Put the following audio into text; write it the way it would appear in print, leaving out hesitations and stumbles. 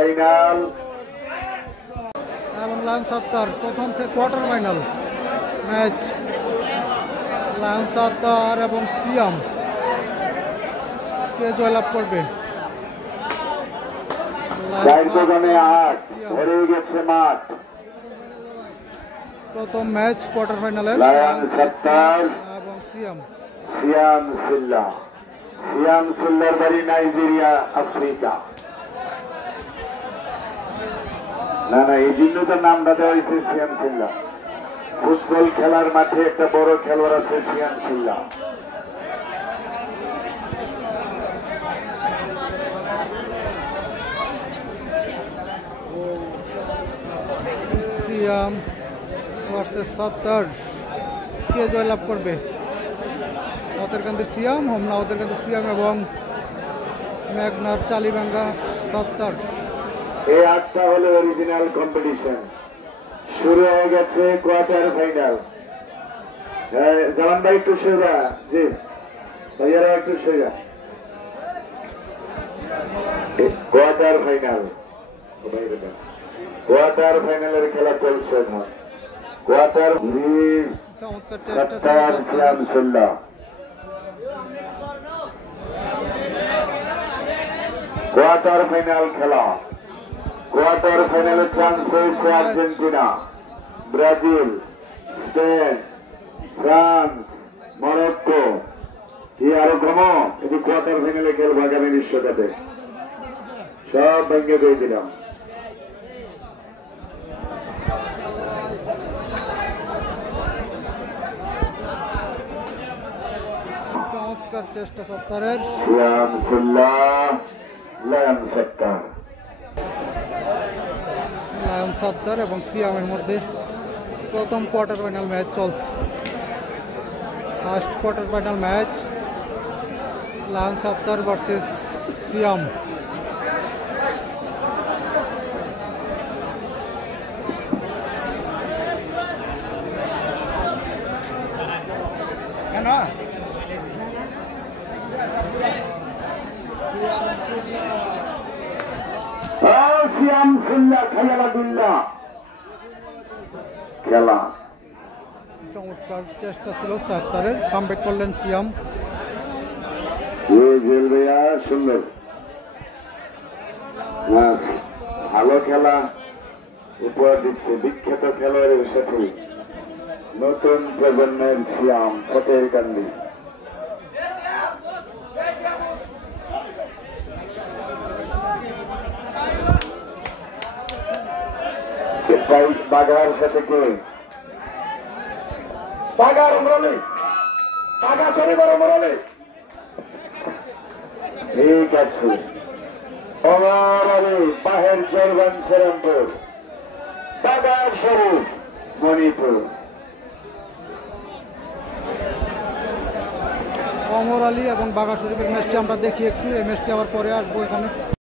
Final এবং lion সত্তর প্রথম সে কোয়ার্টার ফাইনাল ম্যাচ লায়ন সত্তর এবং সিয়াম কে জয়লাভ করবে। প্রথম ম্যাচ কোয়ার্টার ফাইনালের লায়ন সত্তর এবং সিয়াম সিল্লার বাড়ি নাইজেরিয়া আফ্রিকা। না এই জন্য তো নামটা দেওয়া হয়েছে সিয়াম সিল্লা। ফুটবল খেলার মাঠে একটা বড় খেলোয়াড় আছে সিয়াম সিল্লা। সিয়াম ভার্সেস সত্তর কে জয়লাভ করবে। ওদেরকান্দের সিয়াম হোমনা ওদেরকান্দের সিয়াম এবং মেঘনার চালিবাঙ্গা সত্তর। এই আটটা হলো অরিজিনাল কম্পিটিশন। শুরু হয়ে গেছে কোয়ার্টার ফাইনাল। জামান ভাই একটু সোজা, জি ভাইয়ারা একটু সোজা। কোয়ার্টার ফাইনালের খেলা চলছে এখন। কোয়ার্টার কোয়ার্টার ফাইনাল খেলা। কোয়ার্টার ফাইনালে চান্স পেয়েছে Argentina, Brazil, Spain, France, Morocco. কি আরো কমো এটি কোয়ার্টার ফাইনালে খেলবো আগামী বিশ্বকাপে। সব ভেঙে দিয়ে দিলাম। চমৎকার চেষ্টা সত্তরের। লায়ন সত্তর এবং সিয়ামের মধ্যে প্রথম কোয়ার্টার ফাইনাল ম্যাচ চলছে। First quarter final match lion সত্তর ভার্সেস সিয়াম। খেলা চমৎকার চেষ্টা ছিল সত্তরের, কামব্যাক করলেন সিয়াম। সুন্দর ভালো খেলা উপহার দিচ্ছে বিখ্যাত খেলোয়াড়ের সাথে নতুন প্রজন্মের সিয়াম ফতের কান্দি। বাগার সাথে কে বাগার অমরালে বাগা শনিবার অমরালে ঠিক আছে। অমরালে বাহের চরবান শ্রীরামপুর, বাগার শরীফ মণিপুর। অমর আলী এবং বাঘা শরীফের ম্যাচটি আমরা দেখি একটু। এই ম্যাচটি আবার পরে আসবো এখানে।